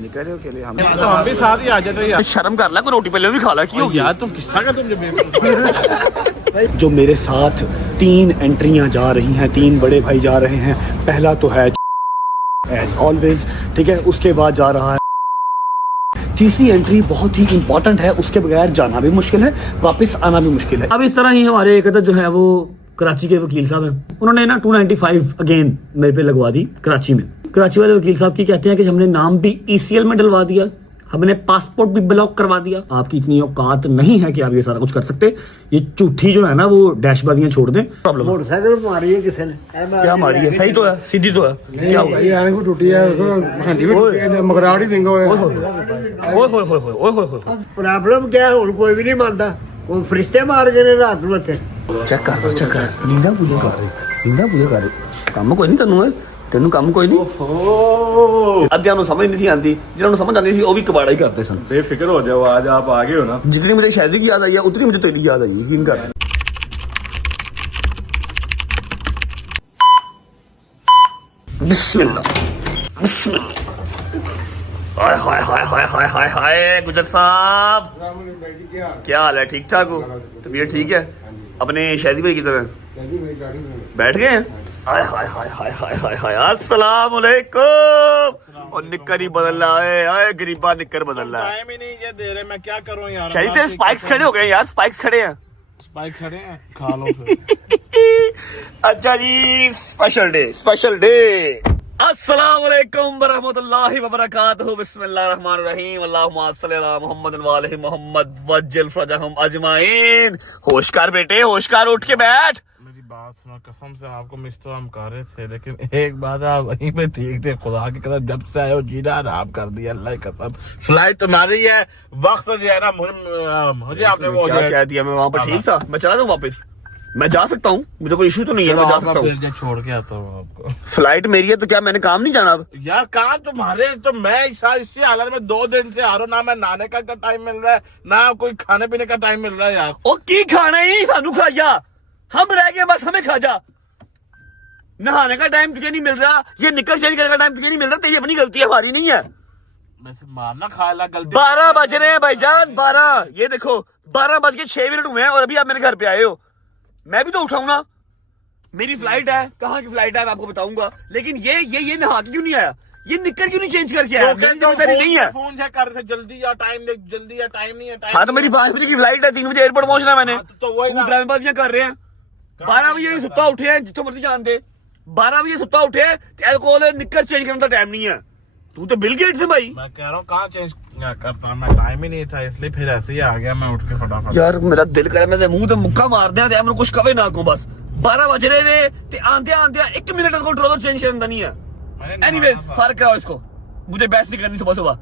निकल रहे हो के लिए हम भी साथ ही आ जाते यार। शर्म कर ला, कोई रोटी पहले भी खा ला। क्यों यार तुम किस्सा का तुम जो जो मेरे साथ 3 एंट्रियां जा रही हैं, 3 बड़े भाई जा रहे हैं। पहला तो है एज ऑलवेज, ठीक है, उसके बाद जा रहा है। तीसरी एंट्री बहुत ही इंपॉर्टेंट है, उसके बगैर जाना भी मुश्किल है, वापस आना भी मुश्किल है। अब इस तरह ही हमारे एक जो है वो कराची के वकील साहब हैं, उन्होंने ना 295 अगेन मेरे पे लगवा दी कराची में। कराची वाले वकील साहब की कहते हैं कि हमने नाम भी ECL में डलवा दिया, हमने पासपोर्ट भी ब्लॉक करवा दिया। आपकी इतनी औकात नहीं है कि आप ये सारा कुछ कर सकते। ये झूठी जो है ना वो डैशबाजियां छोड़ दें। प्रॉब्लम मोटरसाइकिल मारी है किसी ने? क्या मारी है? सही तो है, सीधी तो है। क्या हुआ? ये आने को टूटी है, हंडी भी टूटी है, मगराड़ी विंगो है। प्रॉब्लम क्या है? कोई भी नहीं मानता, वो फरिश्ते मार गए रात ਨੂੰ ਇੱਥੇ। चेक कर नींदा पूजा कर रही काम कोई नहीं तेनू है, तेनू काम कोई नहीं। अद्धियां ਨੂੰ समझ नहीं सी आती, जिन्होंने समझ आती थी वो भी कबाड़ा ही करते सन। बेफिक्र हो जाओ, आज आप आ गए हो ना। जितनी मुझे शादी की याद आई है उतनी मुझे तेरी याद आई है, यकीन कर। बिस्मिल्लाह। हाय हाय हाय हाय हाय हाय हाय गुजर साहब, क्या हाल है? ठीक ठाक हो? तबीयत ठीक है? अपने शादी भाई की तरह बैठ गए हैं? हाय हाय हाय हाय हाय हाय हाय अस्सलाम वालेकुम। और निक्कर ही बदल रहा है, आए गरीबा निक्कर बदल रहा है। टाइम ही नहीं ये दे रहे, मैं क्या करूं यार। शादी तेरे स्पाइक्स खड़े हो गए यार, स्पाइक्स खड़े हैं। स्पाइक खड़े हैं, खा लो फिर। अच्छा जी, स्पेशल डे। अस्सलाम वालेकुम वरहमतुल्लाहि वबरकातुहू। बिस्मिल्लाहिर रहमानिर रहीम। अल्लाहुम्मा सल्लि अला मुहम्मद व आलिहि मुहम्मद वज्जिल फरजहुम अजमाइन। होश कर बेटे, होश कर, उठ के बैठ। मेरी बात सुनो, कसम से आपको मिस तो हम कर रहे थे, लेकिन एक बात आप वहीं पे ठीक थे। खुदा की कसम, जब से आए हो जीना आराम कर दिया, अल्लाह की कसम। फ्लाइट तुम्हारी है, वक्त जो है ना मुझे आपने वो क्या कह दिया? मैं वहाँ पर ठीक था, मैं चला जाऊँ वापस। मैं जा सकता हूँ, मुझे कोई इशू तो नहीं है, मैं जा सकता हूँ। छोड़ के आता हूँ आपको। फ्लाइट मेरी है तो क्या मैंने काम नहीं जाना अब? यार कहा तुम्हारे, तो मैं इसी हालत में 2 दिन से आ रहा हूँ ना। मैं नहाने का टाइम मिल रहा है, ना कोई खाने पीने का टाइम मिल रहा है यार। ओ की खाना ही सानू खा जा, हम रह गए बस, हमें खा जा। नहाने का टाइम तुझे नहीं मिल रहा, ये निकल चेंज करने का टाइम तुझे नहीं मिल रहा, तेरी अपनी गलती है, हमारी नहीं है। वैसे मारना खा ला गलती। 12 बज रहे हैं भाईजान, 12। ये देखो 12:06 हुए हैं और अभी आप मेरे घर पे आए हो। मैं भी तो उठाऊं ना, मेरी फ्लाइट है। कहाँ की फ्लाइट है मैं आपको बताऊंगा, लेकिन ये नहा के क्यों नहीं आया? ये निकल क्यों नहीं चेंज करके आया? मेरी जिम्मेदारी नहीं है। फोन चेक कर रहे थे, जल्दी या टाइम नहीं है। हाँ तो मेरी 5 बजे की फ्लाइट है, 3 बजे एयरपोर्ट पहुंचना है मैंने। तो वही ना, ड्रामेबाजियां कर रहे हैं। 12 बजे सुत्ता उठे हैं, जितने मर्जी जान दे। 12 बजे सुत्ता उठे, अल्कोहल निकल चेंज करने का टाइम नहीं है। तू तो बिल गेट्स है भाई। मैं कह रहा हूँ कहाँ चेंज करता, मैं टाइम ही नहीं था, इसलिए फिर ऐसे ही आ गया। मैं उठ के फटाफट। यार मेरा दिल करे मैं मुंह तो मुक्का मार दिया, मैं कुछ कवे ना को बस। 12 बज रहे ने ते आंदे 1 मिनट को ट्रोलर चेंज करना नहीं है। एनीवेज फर्क है इसको, मुझे बहस नहीं करनी सुबह।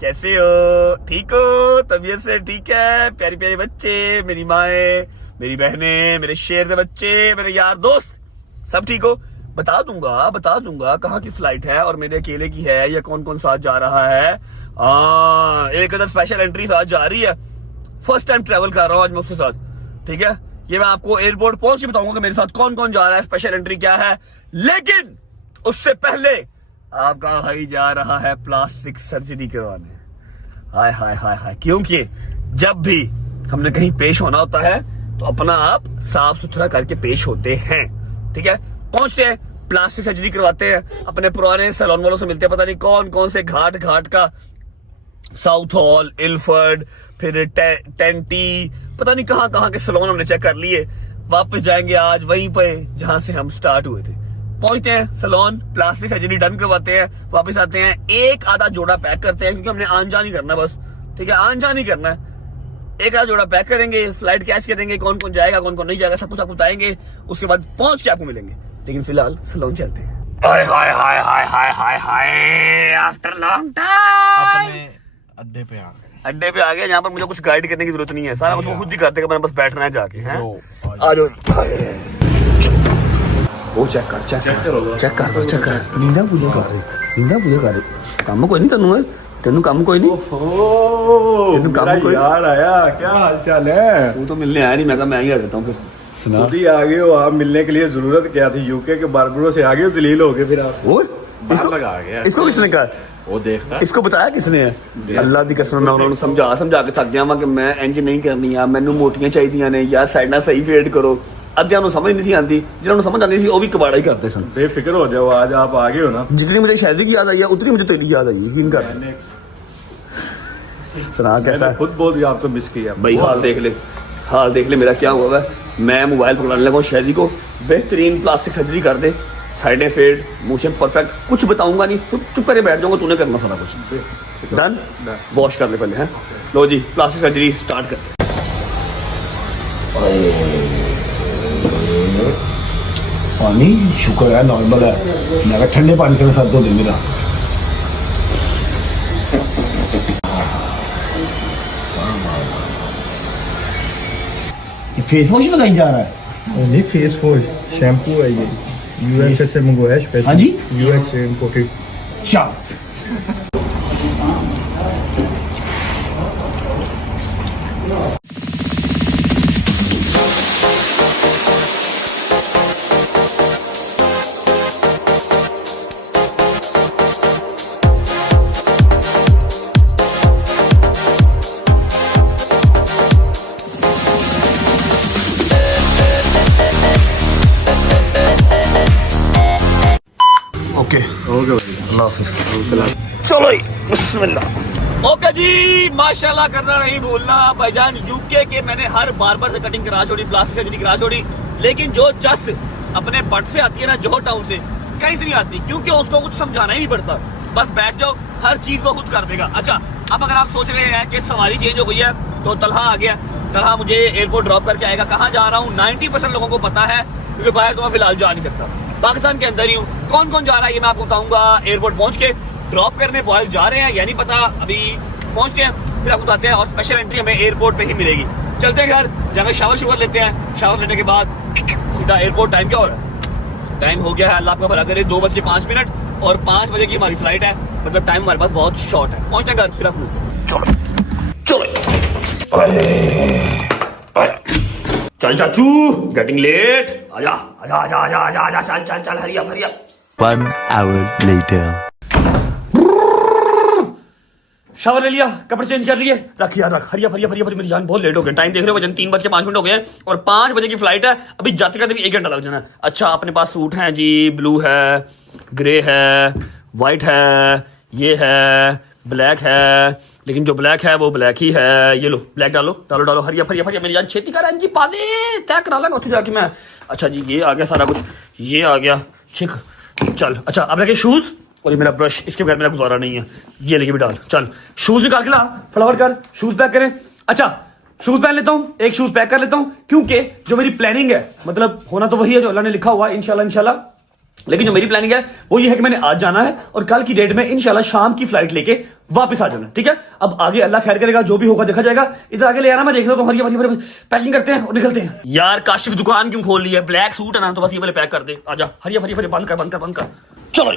कैसे हो? ठीक हो? तबीयत से ठीक है? प्यारी प्यारी बच्चे, मेरी माएँ, मेरी बहनें, मेरे शेर के बच्चे, मेरे यार दोस्त, सब ठीक हो? बता दूंगा कहाँ की फ्लाइट है और मेरे अकेले की है या कौन कौन साथ जा रहा है। एक अदर स्पेशल एंट्री साथ जा रही है। फर्स्ट टाइम ट्रेवल कर रहा हूँ आज मैं उसके साथ, ठीक है। ये मैं आपको एयरपोर्ट पहुंच के बताऊंगा कि मेरे साथ कौन कौन जा रहा है, स्पेशल एंट्री क्या है। लेकिन उससे पहले आपका भाई जा रहा है प्लास्टिक सर्जरी करवाने। हाय हाय हाय हाय, क्योंकि जब भी हमने कहीं पेश होना होता है तो अपना आप साफ सुथरा करके पेश होते हैं, ठीक है। पहुंचते हैं, प्लास्टिक सर्जरी करवाते हैं, अपने पुराने सैलून वालों से मिलते हैं, पता नहीं कौन कौन से घाट का, साउथ हॉल, इल्फर्ड, फिर टेंटी, पता नहीं कहाँ के सैलून हमने चेक कर लिए। वापस जाएंगे आज वहीं पे जहां से हम स्टार्ट हुए थे। पहुंचते हैं सैलून, प्लास्टिक सर्जरी डन करवाते हैं, वापस आते हैं, एक आधा जोड़ा पैक करते हैं क्योंकि हमने आन जान ही करना बस, ठीक है, आन जान ही करना है। एक आधा जोड़ा पैक करेंगे, फ्लाइट कैच करेंगे, कौन कौन जाएगा कौन कौन नहीं जाएगा सब कुछ आपको बताएंगे। उसके बाद पहुंच के आपको मिलेंगे, लेकिन फिलहाल सैलून चलते हैं। हाय हाय हाय हाय हाय हाय हाय, आफ्टर लॉन्ग टाइम अपने अड्डे पे आ गए। यहाँ पर मुझे कुछ गाइड करने की जरूरत नहीं है, सारा मुझे खुद ही करते हैं, मैंने बस बैठना है जाके। हैं आ जाओ। वो चेक कर नींदा पूजा कर रही काम कोई नहीं तेनू काम कोई नहीं। तेनू काम कोई यार आया, क्या हाल चाल है? तू तो मिलने आया नहीं, मैं कहा मैं ही आ जाता हूँ फिर। खुद ही आ गए हो आप मिलने के लिए, जरूरत क्या थी? यूके के बारबरो से आ गए हो, जलील हो गए फिर आप। वो लगा गया इसको किसने कहा? वो देखता है। इसको बताया किसने है? अल्लाह दी कसम, मैं उन्होंने समझा के थक गया वा कि मैं इंज नहीं करनी आ, मैनू मोटियां चाहिए ने यार, साइड सही फेड करो। अद्धियां ਨੂੰ समझ नहीं सी आती, जिन्होंने समझ आती थी वो भी कबाड़ा ही करते सन। बेफिक्र हो जाओ, आज आप आ गए हो ना। जितनी मुझे शादी की याद आई है उतनी मुझे तेरी याद आई, यकीन कर। सुना कैसा है? खुद बहुत आपको मिस किया भाई। हाल देख ले मेरा क्या हुआ है। मैं मोबाइल पकड़ाने लगा हूँ शादी को, बेहतरीन प्लास्टिक सर्जरी कर दे, साइडें फेड, मोशन परफेक्ट, कुछ बताऊंगा नहीं, चुप करके बैठ जाऊंगा, तूने करना सारा कुछ। डन? वॉश कर ले पहले हैं। लो जी, प्लास्टिक सर्जरी स्टार्ट करते। पानी शुक्र है नॉर्मल है, मैं ठंडे पानी से सर्द हो दे मेरा। ये फेस वॉश लगाई जा रहा है? नहीं, फेस वॉश शैम्पू है ये, यूएसए से मंगवाया स्पेशल। हाँ जी, यूएस से इंपोर्टेड। अच्छा, ओके अल्लाह हाफिज़। चलो जी, बिस्मिल्लाह। ओके जी, माशाल्लाह करना नहीं भूलना भाईजान। यूके के मैंने हर बार्बर से कटिंग करा छोड़ी, प्लास्टिक सर्जरी करा छोड़ी, लेकिन जो चस अपने बट से आती है ना, जोहर टाउन से कहीं से नहीं आती, क्योंकि उसको कुछ समझाना ही नहीं पड़ता, बस बैठ जाओ, हर चीज वो खुद कर देगा। अच्छा, अब अगर आप सोच रहे हैं कि सवारी चेंज हो गई है तो तलहा आ गया, तलहा मुझे एयरपोर्ट ड्रॉप करके आएगा। कहाँ जा रहा हूँ 90% लोगों को पता है, क्योंकि बाहर तो मैं फिलहाल जा नहीं सकता, पाकिस्तान के अंदर ही हूँ। कौन कौन जा रहा है ये मैं आपको बताऊंगा। एयरपोर्ट पहुंच के ड्रॉप करने बॉयल जा रहे हैं या नहीं पता, अभी पहुंचते हैं फिर आपको बताते हैं। और स्पेशल एंट्री हमें एयरपोर्ट पे ही मिलेगी। चलते हैं घर, जाकर शावर शुगर लेते हैं, शावर लेने के बाद सीधा एयरपोर्ट। टाइम क्या हो रहा है? टाइम हो गया है, अल्लाह आपका भला करे, 2:05 और 5 बजे की हमारी फ्लाइट है, मतलब टाइम हमारे पास बहुत शॉर्ट है। पहुंचते हैं घर, फिर आप मिलते हैं। चलो चल चाचू, गेटिंग लेट, आजा आजा आजा आजा आजा आजा, चल चल चल, hurry up hurry up. 1 hour later. Shower ले लिया, कपड़े चेंज कर लिए, रख यार रख, hurry up hurry up hurry up, मेरी जान बहुत लेट हो गई। टाइम देख रहे हो, बजन 3:05 हो गए हैं और 5 बजे की फ्लाइट है, अभी जाते जाते भी 1 घंटा लग जाना है। अच्छा, अपने पास सूट हैं जी, ब्लू है, ग्रे है, वाइट है, ये है, ब्लैक है, लेकिन जो ब्लैक है वो ब्लैक ही है। ये लो ब्लैक डालो डालो डालो, हरिया फरिया फरिया, मेरी जान छेती कर जी, पा दे, तय करा लेंगे उठे जाके मैं। अच्छा जी, ये आ गया सारा कुछ, ये आ गया छिक, चल। अच्छा, अब लगे शूज और ये मेरा ब्रश, इसके बगैर मेरा गुजारा नहीं है, ये लेके भी डाल। चल शूज निकाल के ला, फटाफट कर, शूज पैक करें। अच्छा, शूज पहन लेता हूँ, एक शूज पैक कर लेता हूँ, क्योंकि जो मेरी प्लानिंग है, मतलब होना तो वही है जो अल्लाह ने लिखा हुआ है, इंशाल्लाह इंशाल्लाह, लेकिन जो मेरी प्लानिंग है वो ये है कि मैंने आज जाना है और कल की डेट में इंशाल्लाह शाम की फ्लाइट लेके वापस आ जाना, ठीक है। अब आगे अल्लाह खैर करेगा, जो भी होगा देखा जाएगा। इधर आगे ले आना, मैं देख रहा हूँ, हरी हरी पैकिंग करते हैं और निकलते हैं। यार काशिफ दुकान क्यों खोल ली है? ब्लैक सूट है ना, तो बस ये वाले पैक कर दे, आजा, हरी हरी हरी, बंद कर बंद कर बंद कर। चलो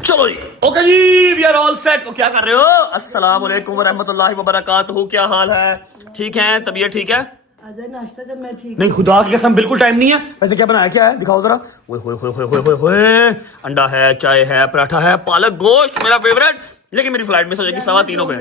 चलो जी, ओके जी, वी आर ऑल सेट। ओ, क्या कर रहे हो? अस्सलाम वालेकुम व रहमतुल्लाहि व बरकातहू। क्या हाल है? ठीक है, तबीयत ठीक है? नाश्ता कर, मैं ठीक। नहीं, खुदा की कसम बिल्कुल टाइम नहीं है। वैसे क्या बनाया, क्या है, दिखाओ जरा। ओए होए होए होए होए होए, अंडा है, चाय है, पराठा है, पालक गोश्त मेरा फेवरेट। लेकिन मेरी फ्लाइट मिस हो जाएगी 3:15 हो गए।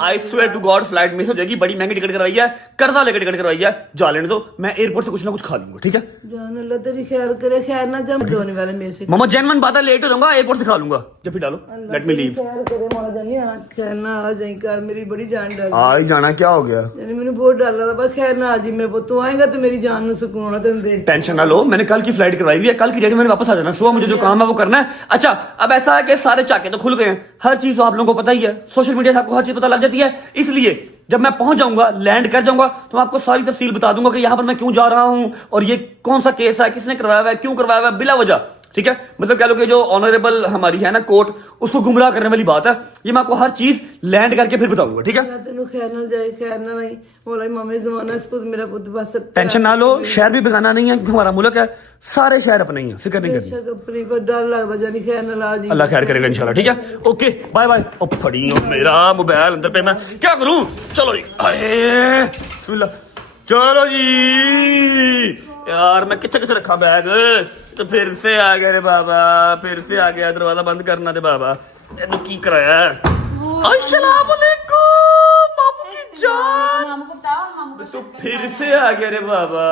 I swear to God, flight miss हो जाएगी। बड़ी महंगी टिकट करवाई है, कर्जा लेकर टिकट करवाई है, जा लेने दो, मैं एयरपोर्ट से कुछ ना कुछ खा लूंगा, ठीक है। जान अल्लाह तेरी खैर करे, खैर ना जम होने वाले मेरे से। मामा जेनवन बात है, लेट हो जाऊंगा, एयरपोर्ट से खा लूंगा। जब भी डालो, लेट मी लीव। खैर करे मां जानी, खैर ना आ जाई कर, मेरी बड़ी जान डर आज जाना क्या हो गया? यानी मैंने बहुत डर लगा, बस खैर ना आ जी मेरे पुੱਤ, तू आएगा तो मेरी जान ਨੂੰ सुकून दे। टेंशन ना लो, मैंने कल की फ्लाइट करवाई हुई है, कल की डेट में मैंने वापस आ जाना, सुबह मुझे जो काम है वो करना है। अच्छा, अब ऐसा है कि सारे चाके तो खुल गए हैं, हर चीज तो आप लोगों को पता ही है, सोशल मीडिया से आपको हर चीज पता लग जाती है। इसलिए जब मैं पहुंच जाऊंगा, लैंड कर जाऊंगा, तो मैं आपको सारी तफसील बता दूंगा कि यहां पर मैं क्यों जा रहा हूं और ये कौन सा केस है, किसने करवाया हुआ है, क्यों करवाया हुआ है, बिला वजह, ठीक है। मतलब कह लो कि जो ऑनरेबल हमारी है ना कोर्ट, उसको गुमराह करने वाली बात है। ये मैं आपको हर चीज लैंड करके फिर बताऊंगा, ठीक है। तेन खैर ना जाए, खैर ना नहीं बोला मामे जमाना, इसको मेरा पुੱਤ बस टेंशन ना लो, शहर भी बेगाना नहीं है, क्योंकि हमारा मुल्क है, सारे शहर अपने ही है, फिक्र नहीं करनी। अपनी पर डर लगता जानी, खैर ना ला जी, अल्लाह खैर करेगा इंशाल्लाह, ठीक है। Okay bye bye. ओ फड़ी हो मेरा मोबाइल अंदर पे, मैं क्या करूं? चलो जी, आए बिस्मिल्लाह, चलो जी। यार मैं किथे किथे रखा बैग, तो फिर से आ गया रे बाबा, फिर से आ गया, दरवाजा बंद करना रे बाबा। ਇਹਨੂੰ ਕੀ ਕਰਾਇਆ अस्सलाम वालेकुम मामू की जान मामू को बताओ मामू को तो फिर से आ गया रे बाबा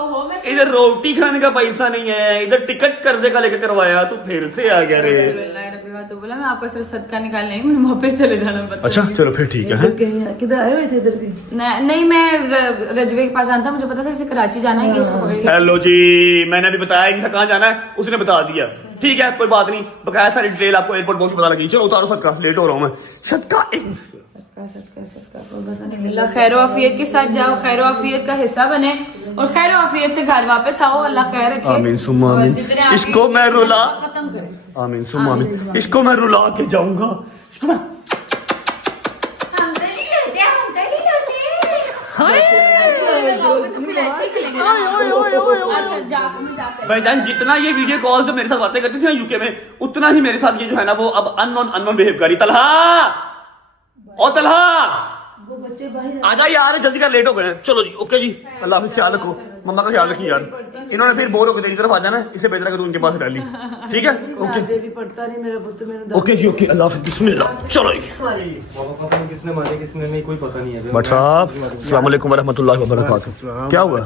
ओहो, मैं इधर रोटी खाने का पैसा नहीं है इधर टिकट कर्जे का लेके करवाया तू फिर से आ गया रे तो बोला मैं आपको सिर्फ सदका निकालने आई मैंने वापस चले जाना पता अच्छा चलो फिर ठीक है किधर आए हुए थे इधर की नहीं मैं रजवे के पास आना था मुझे पता था इसे कराची जाना है ये इसको पकड़ लिया। हेलो जी मैंने अभी बताया कि कहाँ जाना है उसने बता दिया ठीक है कोई बात नहीं बकाया सारी डिटेल आपको एयरपोर्ट पहुंच पता लगी चलो उतारो सदका लेट हो रहा हूँ मैं सदका सदका कोई पता नहीं अल्लाह खैर आफियत के साथ जाओ खैर आफियत का हिस्सा बने और खैर आफियत से घर वापस आओ अल्लाह खैर रखे आमीन सुम्मा आमीन जितने आपके इसको मैं रुला खत्म करे आमीन सुम्मा आमीन इसको मैं रुला के जाऊंगा इसको मैं भाईजान जितना ये वीडियो कॉल जो मेरे साथ बातें करती थी ना यूके में उतना ही मेरे साथ ये जो है ना वो अब अननोन बिहेव करी तलहा ओ तलहा आजा यार जल्दी कर लेट हो गए चलो जी ओके जी अल्लाह हाफिज़ ख्याल रखो मम्मा का ख्याल रखिए यार इन्होंने फिर बोर होकर तेरी तरफ आ जाना इसे बेहतर है कि तू उनके पास रह ली ठीक है ओके पढ़ता नहीं मेरा पुत्र मेरे ओके जी ओके अल्लाह हाफिज़ बिस्मिल्लाह चलो जी किसने मारे किसने नहीं कोई पता नहीं है भट्ट साहब अस्सलाम वालेकुम वरहमतुल्लाहि वबरकातुहू क्या हुआ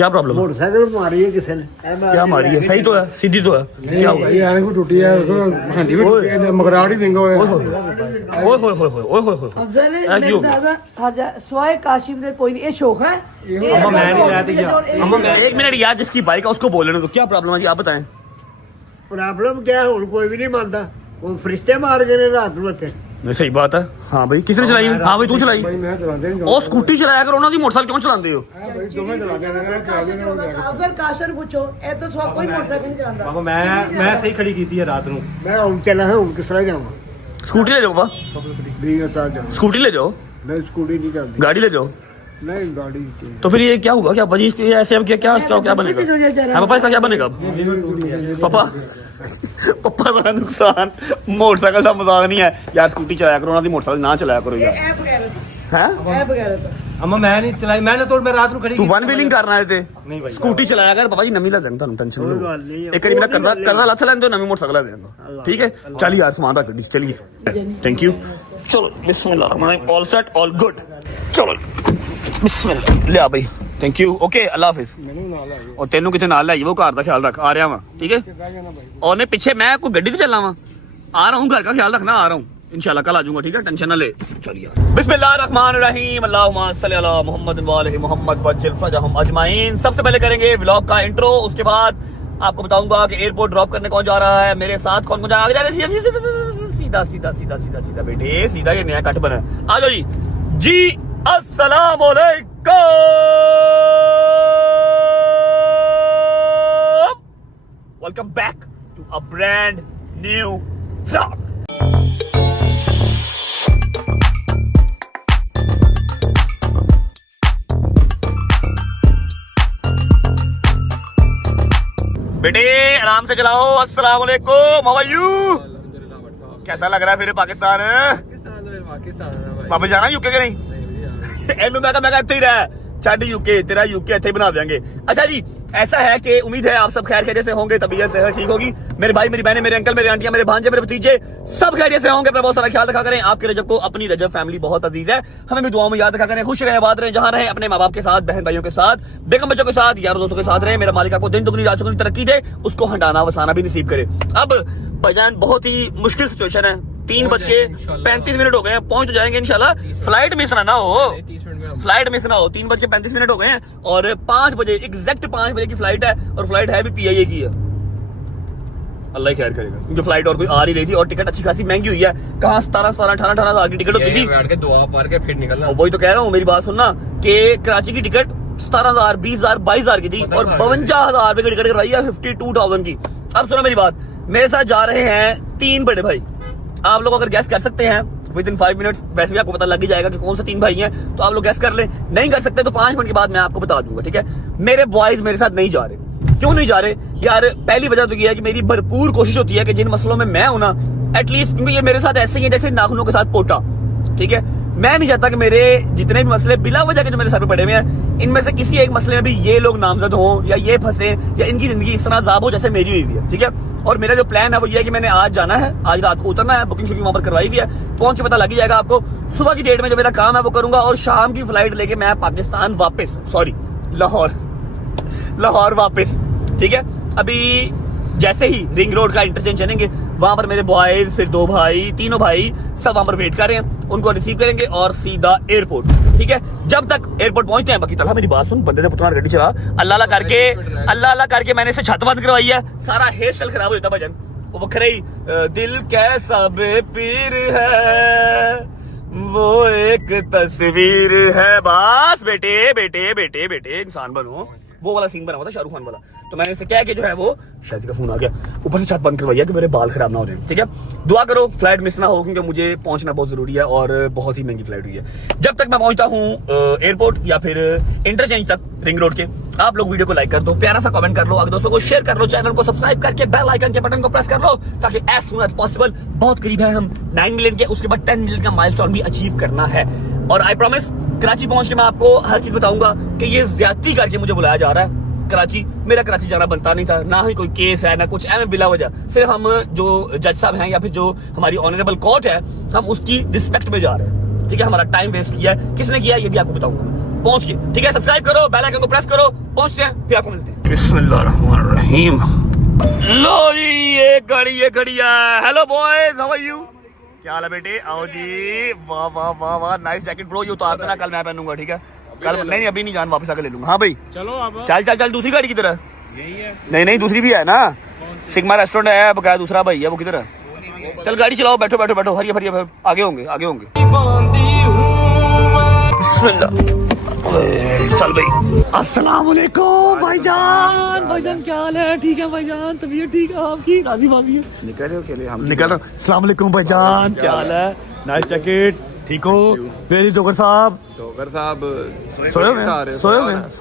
क्या प्रॉब्लम है मोटरसाइकिल मारी है किसी ने क्या मारी है सही तो है सीधी तो है क्या हुआ यार को टूटी है हड्डी भी टूटी है मगराड़ ही विंगा हुआ है ओए होए होए होए होए होए अफजल ऐ मेरे क्यों? दादा हजा स्वाय काशिफ दे कोई नहीं ये शौक है अम्मा मैं नहीं लाती क्या अम्मा मैं एक मिनट यार जिसकी बाइक है उसको बोलने दो क्या प्रॉब्लम है जी आप बताएं प्रॉब्लम क्या है हुन कोई भी नहीं मानता वो फरिश्ते मार गए रात ਨੂੰ ਇੱਥੇ नहीं सही बात है हाँ भाई किसने चलाई हाँ भाई तू चलाई मैं चलाते नहीं ओ स्कूटी चलाया करो ना दी मोटरसाइकिल क्यों चलाते हो भाई तुम्हें चलाते हैं अफजल काशर पूछो ए तो सब कोई मोटरसाइकिल नहीं चलाता बाबा मैं सही खड़ी की थी रात ਨੂੰ मैं हुन चला हूं किस तरह जाऊंगा स्कूटी ले जाओ बा भी के साथ जाऊंगा स्कूटी ले जाओ मैं स्कूटी नहीं चलती गाड़ी ले जाओ नहीं गाड़ी तो फिर ये क्या होगा क्या भाजी इसके ऐसे अब क्या बनेगा हाँ पापा इसका क्या बनेगा अब पापा पापा का नुकसान मोटरसाइकिल का मजाक नहीं है यार स्कूटी चलाया करो ना दी मोटरसाइकिल ना चलाया करो यार ए बगैर हैं ए बगैर अम्मा मैं नहीं चलाई मैंने तो मैं रात ਨੂੰ खड़ी तू वन व्हीलिंग करना है ते नहीं भाई स्कूटी चलाया कर पापा जी नवी ला देंगे ਤੁਹਾਨੂੰ टेंशन कोई गल नहीं एक बार मेरा कर्जा लथ लें दो नवी मोटरसाइकिल ला देंगे ठीक है चल यार सामान रख दी चलिए थैंक यू चलो बिस्मिल्लाह रहमान रहीम ऑल सेट ऑल गुड चलो बिस्मिल्लाह ले आ भाई थैंक यू ओके अल्लाह हाफिज़ और तेनू किथे नाल ले वो घर का ख्याल रख आ रहा वा ठीक है और ने पीछे मैं कोई गड्डी से चलना वा आ रहा हूँ घर का ख्याल रखना आ रहा हूँ इंशाल्लाह कल आ जाऊंगा ठीक है टेंशन ना ले चलिए बिस्मिल्लाहिर्रहमानिर्रहीम अल्लाहुम्मा सल्ली अला मुहम्मद व आलि मुहम्मद वज्जिल फरजहुम अजमाइन। सबसे पहले करेंगे व्लॉग का इंट्रो उसके बाद आपको बताऊंगा कि एयरपोर्ट ड्रॉप करने कौन जा रहा है मेरे साथ कौन कौन जा रहा है सीधा सीधा सीधा सीधा सीधा बेटे सीधा ये नया कट बना आ जाओ जी अस्सलाम वालेकुम welcome back to a brand new vlog. बेटे आराम से चलाओ अस्सलाम वालेकुम हाउ आर यू कैसा लग रहा है फिर पाकिस्तान वापस जाना यूके के नहीं एनू मैं इत्थे ही रह छड़ यूके तेरा यूके इत्थे बना देंगे। अच्छा जी ऐसा है कि उम्मीद है आप सब खैर खैरियत से होंगे तबीयत सेहत ठीक होगी मेरे भाई मेरी बहनें मेरे अंकल मेरे आंटियां मेरे भांजे मेरे भतीजे सब खैरियत से होंगे अपना बहुत सारा ख्याल रखा करें आपके रजब को अपनी रजब फैमिली बहुत अजीज है हमें भी दुआओं में याद रखा करें खुश रहे आबाद रहे जहां रहे अपने माँ बाप के साथ बहन भाइयों के साथ बेगम बच्चों के साथ यारों दोस्तों के साथ रहे मेरा मालिक आपको दिन दुगनी रात चौगुनी तरक्की दे उसको हंडाना वसाना भी नसीब करे। अब भाईजान बहुत ही मुश्किल सिचुएशन है 3:35 हो गए हैं पहुंच तो जाएंगे इंशाल्लाह फ्लाइट मिस ना हो 3:35 हो गए हैं और 5 बजे एग्जैक्ट 5 बजे की फ्लाइट है और फ्लाइट है भी PIA की है अल्लाह ही खैर करेगा क्योंकि फ्लाइट और कोई आ रही रही थी और टिकट अच्छी खासी महंगी हुई है कहाँ 17-18 हज़ार की टिकट होती थी बैठ के दुआ पढ़ के फिर निकलना वही तो कह रहा हूँ मेरी बात सुनना कि कराची की टिकट 17,000 20,000 22,000 की थी और 52,000 रुपए की टिकट करवाई है 52,000 की। अब सुनो मेरी बात मेरे साथ जा रहे हैं 3 बड़े भाई आप लोग अगर गैस कर सकते हैं विद इन 5 मिनट्स वैसे भी आपको पता लग ही जाएगा कि कौन सा 3 भाई हैं तो आप लोग गैस कर लें नहीं कर सकते तो 5 मिनट के बाद मैं आपको बता दूंगा ठीक है। मेरे बॉयज मेरे साथ नहीं जा रहे क्यों नहीं जा रहे यार पहली वजह तो ये है कि मेरी भरपूर कोशिश होती है कि जिन मसलों में मैं हूं ना एटलीस्ट क्योंकि ये मेरे साथ ऐसे ही है जैसे नाखूनों के साथ पोटा ठीक है मैं नहीं चाहता कि मेरे जितने भी मसले बिला वजह के जो मेरे सर पे पड़े हुए हैं, इनमें से किसी एक मसले में भी ये लोग नामजद हों या ये फंसे या इनकी जिंदगी इस तरह अज़ाब हो जैसे मेरी हुई है। ठीक है, और मेरा जो प्लान है वो ये है कि मैंने आज जाना है, आज रात को उतरना है, बुकिंग शुकिंग वहां पर करवाई भी है, पहुंच के पता लग ही जाएगा आपको। सुबह की डेट में जो मेरा काम है वो करूंगा और शाम की फ्लाइट लेके मैं पाकिस्तान वापस, सॉरी लाहौर वापस। ठीक है, अभी जैसे ही रिंग रोड का इंटरचेंज चलेंगे वहां पर मेरे बॉयज, फिर 2 भाई, तीनों भाई सब वहां पर वेट कर रहे हैं, उनको रिसीव करेंगे और सीधा एयरपोर्ट। ठीक है, जब तक एयरपोर्ट पहुंचते हैं, बाकी तला मेरी बात सुन, बंदे ने पुतना गाड़ी चला, अल्लाह करके मैंने इसे छत बंद करवाई है, सारा हेयर स्टाइल खराब हो जाता भजन, वो बखरे ही दिल कैसा बेपीर है वो एक तस्वीर है, बस बेटे इंसान बनो, वो वाला सीन बना हुआ था शाहरुख खान वाला। तो मैंने इसे कह के जो है वो शायद का फोन आ गया, ऊपर से छत बंद करवाइया कि मेरे बाल खराब ना हो जाए। ठीक है, दुआ करो फ्लाइट मिस ना हो, क्योंकि मुझे पहुंचना बहुत जरूरी है और बहुत ही महंगी फ्लाइट हुई है। जब तक मैं पहुंचता हूँ एयरपोर्ट या फिर इंटरचेंज तक रिंग रोड के, आप लोग वीडियो को लाइक कर दो, प्यारा सा कमेंट कर लो, अगर दोस्तों को शेयर कर लो, चैनल को सब्सक्राइब करके बेल आइकन के बटन को प्रेस कर लो, ताकि एज सून एज पॉसिबल, बहुत करीब है हम 9 मिलियन के, उसके बाद 10 मिलियन का माइलस्टोन भी अचीव करना है। और आई प्रॉमिस कराची पहुंच के मैं आपको हर चीज बताऊंगा कि ये ज्यादती करके मुझे बुलाया जा रहा है कराची। मेरा कराची जाना बनता नहीं था, ना ही कोई केस है ना कुछ है, बिला वजह सिर्फ हम जो जज साहब हैं या फिर जो हमारी ऑनरेबल कोर्ट है, हम उसकी रिस्पेक्ट में जा रहे हैं। ठीक है, हमारा टाइम वेस्ट किया है, किसने किया ये भी आपको बताऊंगा पहुंच के। ठीक है, सब्सक्राइब करो, बेल आइकन को प्रेस करो, पहुंचते हैं फिर आपको मिलते हैं। बिस्मिल्लाहिर्रहमानिर्रहीम। लो जी, ये घड़ी है। Hello boys, how are you? क्या हाल है बेटे? आओ जी, वाह वाह वाह वाह, नाइस जैकेट ब्रो, ये उतार देना, कल मैं पहनूंगा। ठीक है, कल नहीं, अभी नहीं, जान वापस आके ले लूंगा। हाँ भाई चलो अब चल दूसरी गाड़ी की तरह। यही है? नहीं दूसरी भी है ना, सिग्मा रेस्टोरेंट है बकाया, दूसरा भाई है, वो किधर है? चल गाड़ी चलाओ, बैठो हरिया आगे होंगे। चल भाई। अस्सलाम वालेकुम भाईजान, क्या हाल है? ठीक है भाईजान, तबीयत ठीक है आपकी? राजी बाजी है? निकल रहे हो के लिए? हम निकल रहे। अस्सलाम वालेकुम भाईजान, क्या हाल है? नाइस जैकेट, ठीक हो? वेरी जोकर साहब सोए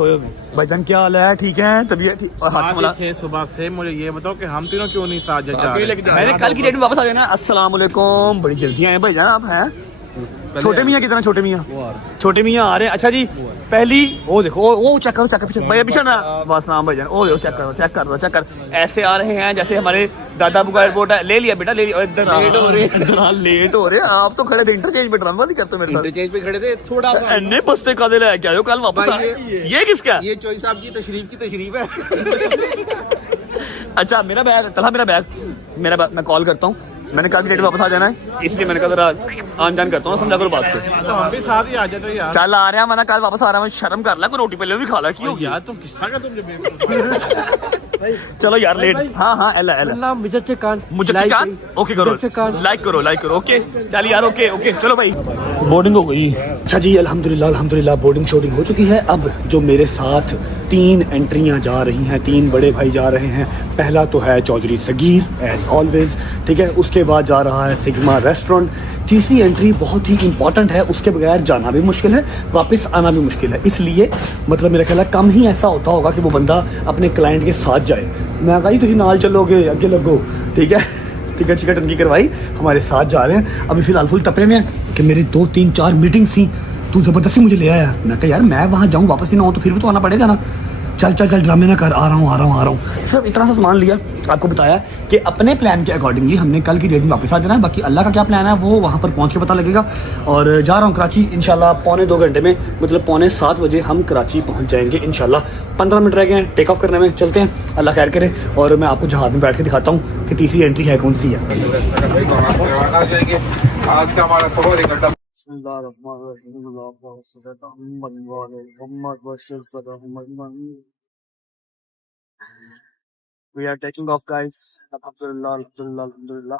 में भाईजान, क्या हाल है? ठीक है, तबीयत ठीक? और हाथ मिला सुबह से मुझे ये बताओ कि हम तीनों क्यों नहीं साथ जा रहे? मैंने कल की डेट में वापस आ जाना। अस्सलाम वालेकुम, बड़ी जल्दी आए भाईजान, आप हैं? छोटे मियाँ कितना? छोटे मियाँ आ रहे हैं। अच्छा जी, पहली वो देखो, वो चेक करो पीछे भैया, पीछे ना बस नाम भाईजान, ओ चेक कर ऐसे आ रहे हैं जैसे हमारे दादाबू का एयरपोर्ट है। ले लिया बेटा, ले लिया। लेट हो रहे हैं आप तो खड़े थे इंटरचेंज पे, ड्रामा नहीं करते मेरे साथ। इंटरचेंज पे खड़े थे, थोड़ा सा अन्ने बस्ते कादे लेके आयो कल वापस। ये किसका? ये चोई साहब की तशरीफ है। अच्छा, मेरा बैग मैं कॉल करता हूँ। मैंने कल की डेट में वापस आ जाना है, इसलिए मैंने कहा जरा आन जान करता हूँ, समझा करो बात को। तो हम भी साथ ही आ जाते यार। कल आ रहे हैं, मैंने कल वापस आ रहा हूँ, शर्म कर ला, कोई रोटी पहले भी खा ला क्यों यार, तुम किस्सा का तुम चलो यार लेट। हाँ एला मुझे ओके करो, लाइक करो ओके। चल यार, ओके चलो भाई, बोर्डिंग हो गई। अच्छा जी, अल्हम्दुलिल्लाह बोर्डिंग शोर्डिंग हो चुकी है। अब जो मेरे साथ 3 एंट्रियां जा रही हैं, 3 बड़े भाई जा रहे हैं। पहला तो है चौधरी सगीर एज ऑलवेज, ठीक है, उसके बाद जा रहा है सिग्मा रेस्टोरेंट। तीसरी एंट्री बहुत ही इंपॉर्टेंट है, उसके बगैर जाना भी मुश्किल है, वापस आना भी मुश्किल है। इसलिए मतलब मेरा ख्याल है कम ही ऐसा होता होगा कि वो बंदा अपने क्लाइंट के साथ जाए। मैं कहा तुम नाल चलोगे, अगे लगो, ठीक है। टिकट उनकी करवाई, हमारे साथ जा रहे हैं। अभी फिलहाल फुल तपे में कि मेरी 2 3 4 मीटिंग्स थी, तू जबरदस्ती मुझे ले आया। मैं कहा यार मैं वहाँ जाऊँ वापस ही ना हो तो फिर भी तो आना पड़ेगा ना। चल ड्रामे ना कर, आ रहा हूँ। सिर्फ इतना सा सामान लिया, आपको बताया कि अपने प्लान के अकॉर्डिंगली हमने कल की डेट में वापस आ जाना है। बाकी अल्लाह का क्या प्लान है वो वहाँ पर पहुँच के पता लगेगा। और जा रहा हूँ कराची इंशाल्लाह, 2:45 घंटे में, मतलब 6:45 बजे हम कराची पहुँच जाएंगे इंशाल्लाह। 15 मिनट रह गए हैं टेक ऑफ करने में, चलते हैं, अल्लाह खैर करे। और मैं आपको जहाज में बैठ के दिखाता हूँ कि तीसरी एंट्री है कौन सी है। We are taking off, guys. Alhamdulillah.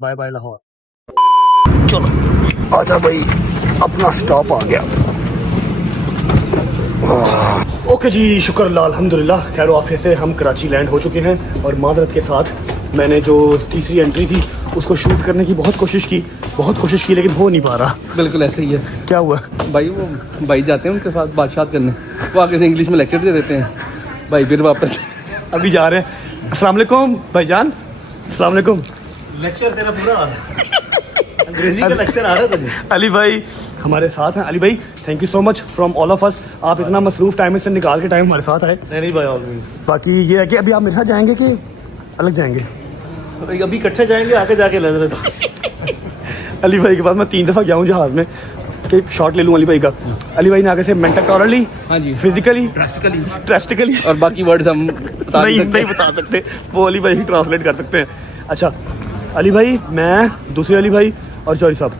Bye bye Lahore. चलो आजा भाई, अपना स्टॉप आ गया। ओके जी, शुक्र अल्लाह, अल्हम्दुलिल्लाह, खैर आफियत से हम कराची लैंड हो चुके हैं। और माजरत के साथ मैंने जो तीसरी एंट्री थी उसको शूट करने की बहुत कोशिश की लेकिन हो नहीं पा रहा। बिल्कुल ऐसे ही है। क्या हुआ? भाई वो भाई जाते हैं उनके साथ बातचीत करने, वो आगे से इंग्लिश में लेक्चर दे देते हैं भाई, फिर वापस अभी जा रहे हैं। अस्सलाम वालेकुम भाईजान, अस्सलाम वालेकुम। लेक्चर तेरा पूरा अंग्रेजी का लेक्चर आ रहा है तुझे। अली भाई हमारे साथ हैं। अली भाई thank you so much from all of us, आप इतना मसरूफ टाइम से निकाल के टाइम हमारे साथ आए। नहीं भाई ऑलवेज। बाकी ये है कि अभी आप मेरे साथ जाएंगे कि अलग जाएंगे? अभी इकट्ठे जाएंगे, आगे जाके ले रहे। अली भाई के पास मैं 3 दफ़ा गया हूँ जहाज़ में कि शॉट ले लूँ अली भाई का। अली भाई ने आगे से मेंटली, हाँ जी, फिजिकली, ड्रास्टिकली और बाकी वर्ड्स हम बता नहीं बता सकते, वो अली भाई ही ट्रांसलेट कर सकते हैं। अच्छा अली भाई, मैं, दूसरे अली भाई और जौहरी साहब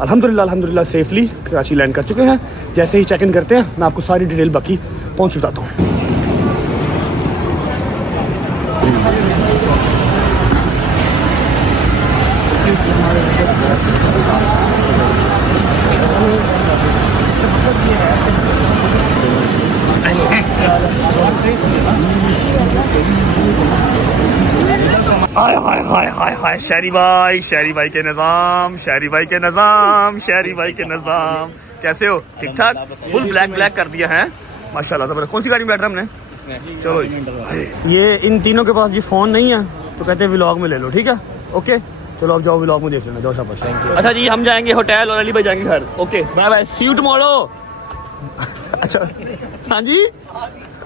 अल्हम्दुलिल्लाह सेफली कराची लैंड कर चुके हैं। जैसे ही चेक इन करते हैं मैं आपको सारी डिटेल बाकी पहुँच बताता हूँ। हाय हाय हाय हाय हाय, शहरी भाई के निज़ाम, शहरी भाई के निज़ाम, कैसे हो? ठीक ठाक? फुल ब्लैक कर दिया है माशाल्लाह। जबरदस्त। कौन सी गाड़ी में बैठ रहे हमने? चलो ये इन तीनों के पास ये फ़ोन नहीं है तो कहते हैं व्लॉग में ले लो, ठीक है? ओके चलो अब जाओ व्लॉग में देख लेना, जाओ शाबाश। अच्छा जी हम जाएंगे होटल और अली भाई जाएंगे घर। Okay bye bye, see you tomorrow. अच्छा हाँ जी,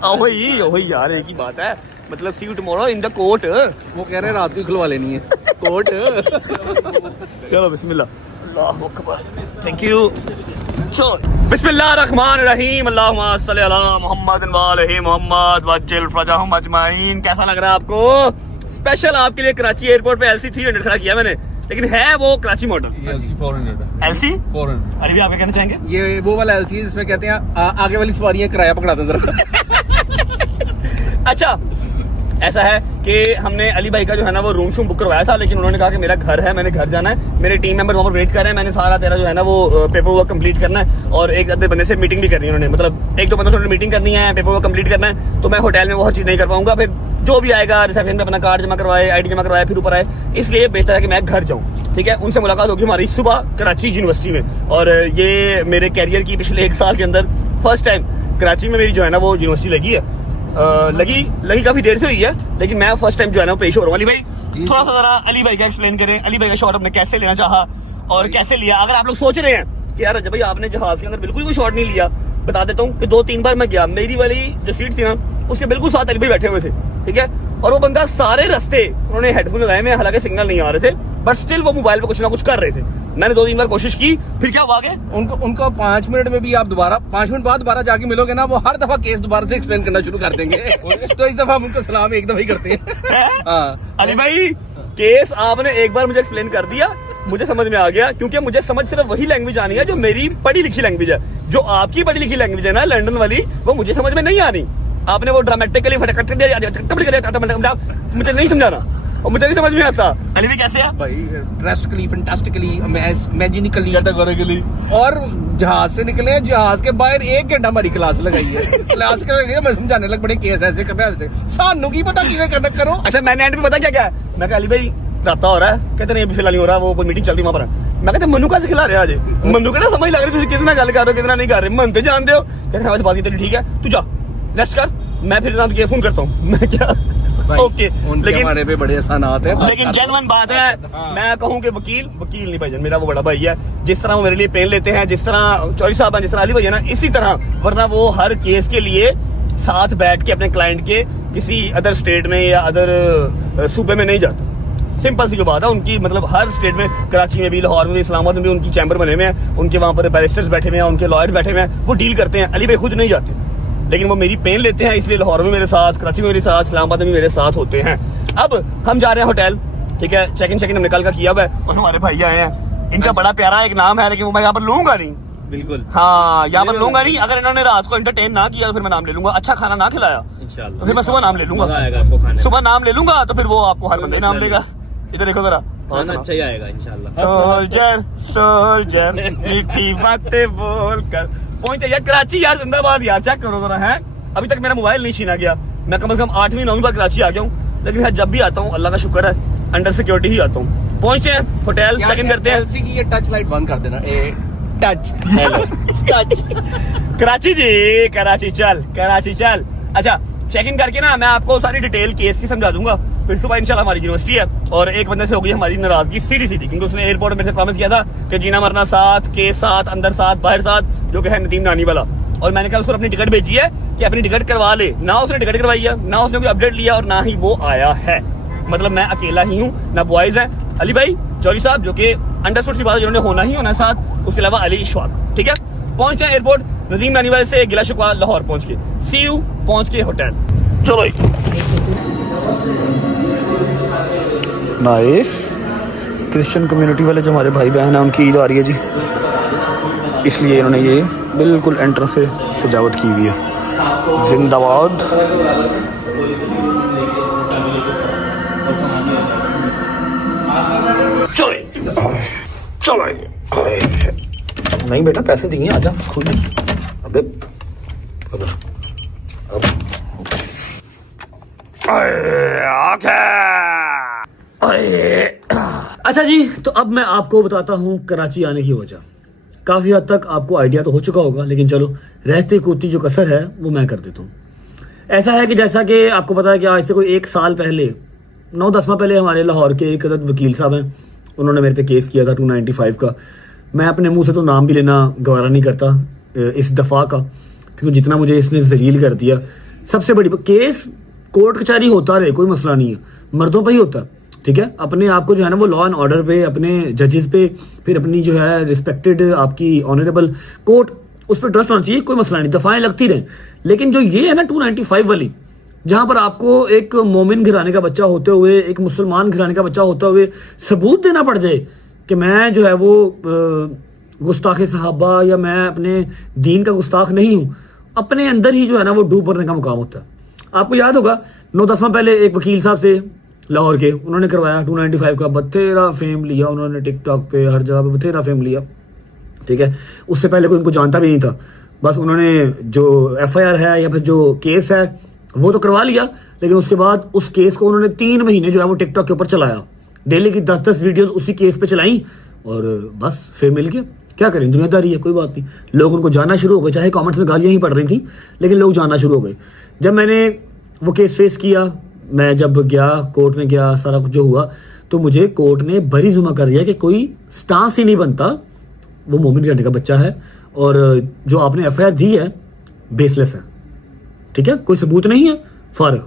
वही यार एक ही बात है, मतलब see you tomorrow in the court. वो कह रहे हैं रात को खुलवा लेनी है कोर्ट। चलो बिस्मिल्लाह, अल्लाहु अकबर, थैंक यू। चलो बिस्मिल्लाह रहमान रहीम, अल्लाहुम्मा सल्ली अला मुहम्मद व आले मुहम्मद वज्जिल फरजहुम अजमाइन। कैसा लग रहा है आपको? स्पेशल आपके लिए कराची एयरपोर्ट पे LC 300 खड़ा किया मैंने, लेकिन है वो Karachi model. LC 400 LC 400। Ali भी आप क्या कहना चाहेंगे? ये वो वाला LC जिसमें कहते हैं आगे वाली सवारियां किराया पकड़ाते हैं जरा। अच्छा ऐसा है कि हमने अली भाई का जो है ना वो रूम शूम बुक करवाया था, लेकिन उन्होंने कहा कि मेरा घर है, मैंने घर जाना है, मेरे टीम मेंबर वहाँ पर वेट कर रहे हैं, मैंने सारा तेरा जो है ना वो पेपर वर्क कंप्लीट करना है और एक आधे बंदे से मीटिंग भी करनी है उन्होंने, मतलब 1-2 बंदों से मीटिंग करनी है, पेपर वर्क कंप्लीट करना है, तो मैं होटल में वो हर चीज़ नहीं कर पाऊंगा। फिर जो भी आएगा रिसेप्शन पे अपना कार्ड जमा करवाए, ID जमा करवाए, फिर ऊपर आए, इसलिए बेहतर है कि मैं घर जाऊँ। ठीक है, उनसे मुलाकात होगी हमारी सुबह कराची यूनिवर्सिटी में, और ये मेरे कैरियर की पिछले 1 साल के अंदर फर्स्ट टाइम कराची में मेरी जो है ना वो यूनिवर्सिटी लगी है। लगी काफी देर से हुई है, लेकिन मैं फर्स्ट टाइम जो है ना पेश हो रहा हूँ। अली भाई थोड़ा सा जरा अली भाई का एक्सप्लेन करें, अली भाई का शॉट आपने कैसे लेना चाहा और कैसे लिया? अगर आप लोग सोच रहे हैं कि यार जब भाई आपने जहाज के अंदर बिल्कुल कोई शॉट नहीं लिया, बता देता हूँ कि 2-3 बार मैं गया, मेरी वाली जो सीट थी ना उसके बिल्कुल साथ अली भाई बैठे हुए थे। ठीक है, और वो बंदा सारे रास्ते उन्होंने हेडफोन लगाए में, हालांकि सिग्नल नहीं आ रहे थे, बट स्टिल वो मोबाइल पे कुछ ना कुछ कर रहे थे। मैंने 2-3 बार कोशिश की, फिर क्या हुआ आगे उनको 5 मिनट में भी आप दोबारा 5 मिनट बाद दोबारा जाके मिलोगे ना, वो हर दफा केस दोबारा से एक्सप्लेन करना शुरू कर देंगे। तो इस दफा हम उनको सलाम एक दफा ही करते हैं। हाँ। अली भाई केस आपने एक बार मुझे एक्सप्लेन कर दिया, मुझे समझ में आ गया, क्योंकि मुझे समझ सिर्फ वही लैंग्वेज आनी है जो मेरी पढ़ी लिखी लैंग्वेज है। जो आपकी पढ़ी लिखी लैंग्वेज है ना लंदन वाली, वो मुझे समझ में नहीं आनी। आपने वो ड्रामेटिकली मुझे नहीं समझाना और मुझे नहीं समझ में आता। अली भी कैसे है भाई? Drastically, fantastically, imaginically, categorically. और जहाज से निकले, जहाज के बाहर 1 घंटा हमारी क्लास लगाई है। क्लास के मैं समझाने लग बड़े केस ऐसे कर रहे हैं, सानू की पता किਵੇਂ करना करो। अच्छा मैंने एंड पे पता क्या मैं कहा अली भाई राता हो रहा है, कहते नहीं अभी फिलहाल नहीं हो रहा, वो कोई मीटिंग चल रही वहां पर। मैं कहते मनु का सिखला रहे आज मनु कहना समझ लग रही कितना गल कर रहे हो कितना नहीं कर रहे, मन तो जानते हो। कहते वैसे बात तेरी ठीक है, तू जा रेस्ट कर, मैं फिर ना तुझे फोन करता हूँ। मैं क्या ओके, लेकिन हमारे पे बड़े आसानात है, लेकिन जेन्युइन बात है। मैं कहूँ कि वकील नहीं भाईजान, मेरा वो बड़ा भाई है, जिस तरह वो मेरे लिए पेन लेते हैं, जिस तरह चौधरी साहब हैं, जिस तरह अली भाई है ना, इसी तरह, वरना वो हर केस के लिए साथ बैठ के अपने क्लाइंट के किसी अदर स्टेट में या अदर सूबे में नहीं जाता। सिंपल सी जो बात है उनकी, मतलब हर स्टेट में, कराची में भी, लाहौर में भी, इस्लामाबाद में भी उनकी चैम्बर बने हुए हैं, उनके वहाँ पर बैरिस्टर्स बैठे हुए हैं, उनके लॉयर्स बैठे हुए हैं, वो डील करते हैं। अली भाई खुद नहीं जाते, लेकिन वो मेरी पेन लेते हैं, इसलिए लाहौर में मेरे साथ, कराची में मेरे साथ, इस्लामाबाद में भी मेरे साथ होते हैं। अब हम जा रहे हैं होटल, ठीक है, चेक इन हमने कल का किया हुआ है, और हमारे भाई आए हैं, इनका बड़ा प्यारा एक नाम है, लेकिन वो मैं यहाँ पर लूंगा नहीं। बिल्कुल हाँ, यहाँ पर लूंगा नहीं। अगर इन्होंने रात को एंटरटेन ना किया तो फिर मैं नाम ले लूंगा, अच्छा खाना ना खिलाया इंशाल्लाह, तो फिर मैं सुबह नाम ले लूंगा, सुबह नाम ले लूंगा, तो फिर वो आपको हर बंदे नाम लेगा। इधर देखो जरा, अच्छा ही आएगा इंशाल्लाह। सोल्जर मीठी बातें बोलकर पहुंचे यार कराची, यार जिंदाबाद यार, चेक करो जरा है। अभी तक मेरा मोबाइल नहीं छीना गया, मैं कम से कम 8वीं-9वीं बार कराची आ गया हूँ, लेकिन जब भी आता हूँ अल्लाह का शुक्र है अंडर सिक्योरिटी ही आता हूँ। पहुंचते हैं होटल, चेक इन करते हैं। एलसी की ये टच लाइट बंद कर देना, टच कराची जी, कराची चल, कराची चल। अच्छा, चेक इन करके ना मैं आपको सारी डिटेल केस की समझा दूंगा। फिर सुबह इंशाल्लाह हमारी यूनिवर्सिटी है और एक बंदे से हो गई हमारी नाराजगी सीधी सीधी, क्योंकि उसने एयरपोर्ट मेरे से प्रॉमिस किया था कि जीना मरना साथ, केस साथ, अंदर साथ, बाहर साथ, जो कि है नदीम नानी वाला। और मैंने कहा उसको अपनी टिकट भेजी है कि अपनी टिकट करवा ले। ना उसने टिकट करवाई है, ना उसने कोई अपडेट लिया और ना ही वो आया है। मतलब मैं अकेला ही हूँ, ना बॉयज है, अली भाई चौधरी साहब जो कि अंडरस्टूड सी बात है, जिन्होंने होना ही होना साथ, उसके अलावा अली इशफाक। ठीक है, पहुंच गए एयरपोर्ट नदीम नानी वाले से गिला शिकवा लाहौर पहुंच के, सी यू पहुंच के होटल। चलो नाइस। क्रिश्चियन कम्युनिटी वाले जो हमारे भाई बहन हैं उनकी ईद आ रही है जी, इसलिए इन्होंने ये बिल्कुल एंट्रेंस से सजावट की हुई है। जिंदाबाद। चलो नहीं बेटा, पैसे दिए, आजा खुद। अबे अच्छा जी, तो अब मैं आपको बताता हूँ कराची आने की वजह। काफ़ी हद तक आपको आइडिया तो हो चुका होगा, लेकिन चलो रहते कूदती जो कसर है वो मैं कर देता हूँ। ऐसा है कि जैसा कि आपको पता है कि आज से कोई 1 साल पहले, 9-10 माह पहले हमारे लाहौर के एक अदद वकील साहब हैं, उन्होंने मेरे पे केस किया था 295 का। मैं अपने मुंह से तो नाम भी लेना गवारा नहीं करता इस दफ़ा का, क्योंकि जितना मुझे इसने जलील कर दिया। सबसे बड़ी केस कोर्ट कचहरी होता रहे, कोई मसला नहीं है, मर्दों पर ही होता है। ठीक है, अपने आप को जो है ना वो लॉ एंड ऑर्डर पे, अपने जजेस पे, फिर अपनी जो है रिस्पेक्टेड आपकी ऑनरेबल कोर्ट, उस पर ट्रस्ट होना चाहिए, कोई मसला नहीं, दफाएं लगती रहें। लेकिन जो ये है ना 295 वाली, जहां पर आपको एक मोमिन घराने का बच्चा होते हुए, एक मुसलमान घराने का बच्चा होते हुए सबूत देना पड़ जाए कि मैं जो है वो गुस्ताख सहाबा या मैं अपने दीन का गुस्ताख नहीं हूं, अपने अंदर ही जो है ना वो डूब मरने का मुकाम होता है। आपको याद होगा 9-10 माह पहले एक वकील साहब से लाहौर के, उन्होंने करवाया 295 का, बथेरा फेम लिया उन्होंने, टिकटॉक पे हर जगह पे बथेरा फेम लिया। ठीक है, उससे पहले कोई उनको जानता भी नहीं था, बस उन्होंने जो FIR है या फिर जो केस है वो तो करवा लिया, लेकिन उसके बाद उस केस को उन्होंने 3 महीने जो है वो टिकटॉक के ऊपर चलाया। डेली की 10-10 वीडियोस उसी केस पे चलाई और बस फेम मिल गया। क्या करें, दुनियादारी है, कोई बात नहीं। लोग उनको जानना शुरू हो गए, चाहे कमेंट्स में गालियां ही पड़ रही थी, लेकिन लोग जानना शुरू हो गए। जब मैंने वो केस फेस किया, मैं जब गया कोर्ट में गया, सारा कुछ जो हुआ, तो मुझे कोर्ट ने बरी जुमा कर दिया कि कोई स्टांस ही नहीं बनता, वो मोमिन करने का बच्चा है और जो आपने FIR दी है बेसलेस है। ठीक है, कोई सबूत नहीं है, फारग,